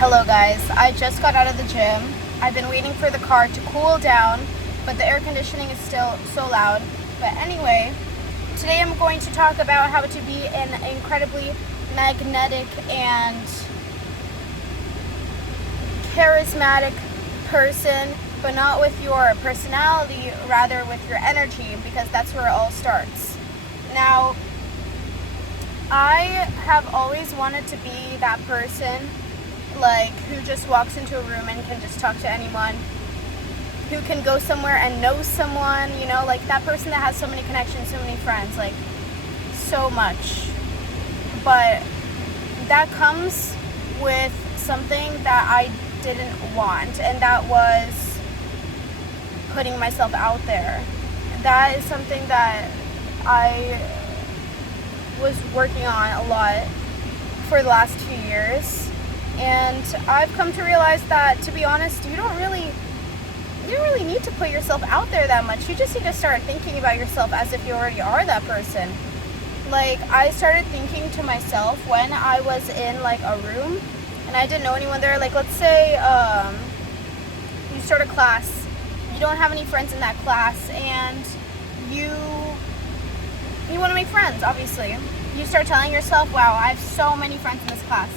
Hello guys, I just got out of the gym. I've been waiting for the car to cool down, but the air conditioning is still so loud. But anyway, today I'm going to talk about how to be an incredibly magnetic and charismatic person, but not with your personality, rather with your energy, because that's where it all starts. Now, I have always wanted to be that person who just walks into a room and can just talk to anyone, who can go somewhere and know someone, that person that has so many connections, so many friends, so much. But that comes with something that I didn't want, and that was putting myself out there. That is something that I was working on a lot for the last 2 years. And I've come to realize that, to be honest, you don't really need to put yourself out there that much. You just need to start thinking about yourself as if you already are that person. I started thinking to myself when I was in a room and I didn't know anyone there. Let's say you start a class, you don't have any friends in that class, and you want to make friends, obviously. You start telling yourself, wow, I have so many friends in this class.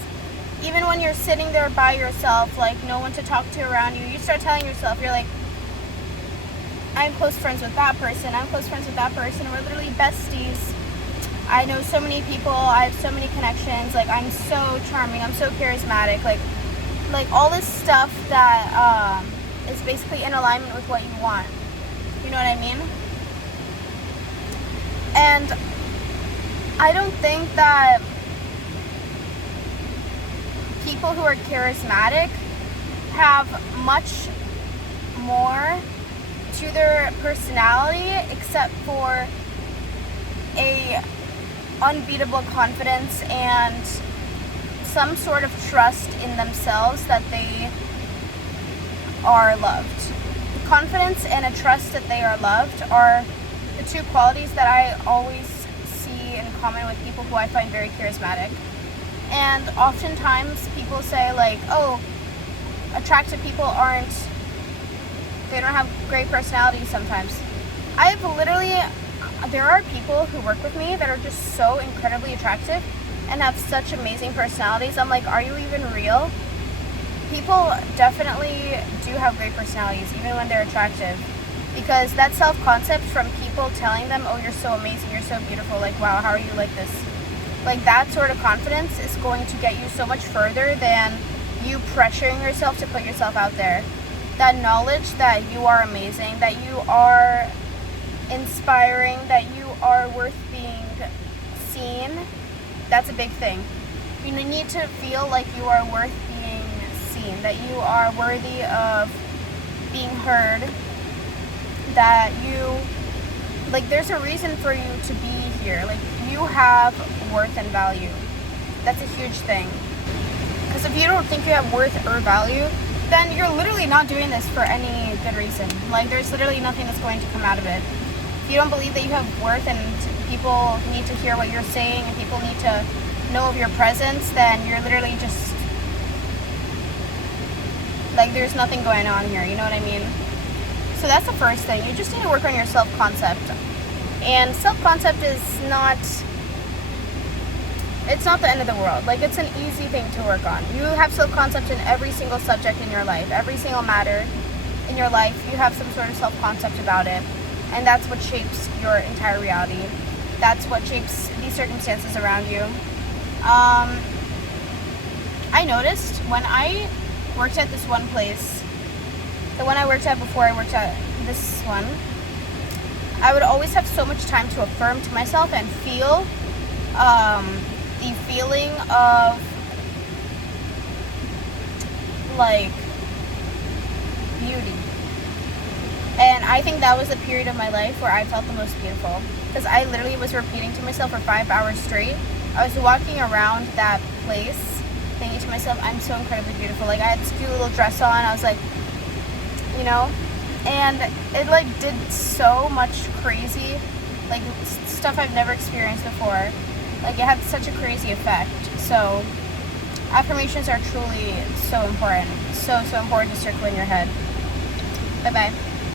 Even when you're sitting there by yourself, no one to talk to around you, you start telling yourself, you're like, I'm close friends with that person, I'm close friends with that person, we're literally besties. I know so many people, I have so many connections, I'm so charming, I'm so charismatic, all this stuff that is basically in alignment with what you want. You know what I mean? And I don't think that people who are charismatic have much more to their personality except for a unbeatable confidence and some sort of trust in themselves that they are loved. Confidence and a trust that they are loved are the two qualities that I always see in common with people who I find very charismatic. And oftentimes people say attractive people they don't have great personalities sometimes. There are people who work with me that are just so incredibly attractive and have such amazing personalities. I'm like, are you even real? People definitely do have great personalities, even when they're attractive. Because that self-concept from people telling them, oh, you're so amazing, you're so beautiful, wow, how are you like this? That sort of confidence is going to get you so much further than you pressuring yourself to put yourself out there. That knowledge that you are amazing, that you are inspiring, that you are worth being seen, that's a big thing. You need to feel like you are worth being seen, that you are worthy of being heard, that there's a reason for you to be here. You have worth and value. That's a huge thing. Because if you don't think you have worth or value, then you're literally not doing this for any good reason. There's literally nothing that's going to come out of it. If you don't believe that you have worth and people need to hear what you're saying and people need to know of your presence, then you're literally just there's nothing going on here. You know what I mean? So that's the first thing. You just need to work on your self-concept. And self-concept is it's not the end of the world. It's an easy thing to work on. You have self-concept in every single subject in your life. Every single matter in your life, you have some sort of self-concept about it. And that's what shapes your entire reality. That's what shapes these circumstances around you. I noticed when I worked at this one place, the one I worked at before I worked at this one, I would always have so much time to affirm to myself and feel the feeling of beauty. And I think that was the period of my life where I felt the most beautiful, because I literally was repeating to myself for 5 hours straight. I was walking around that place thinking to myself, I'm so incredibly beautiful. I had this cute little dress on. I was and it did so much crazy stuff I've never experienced before. It had such a crazy effect. So Affirmations are truly so important. So important to circle in your head. Bye-bye.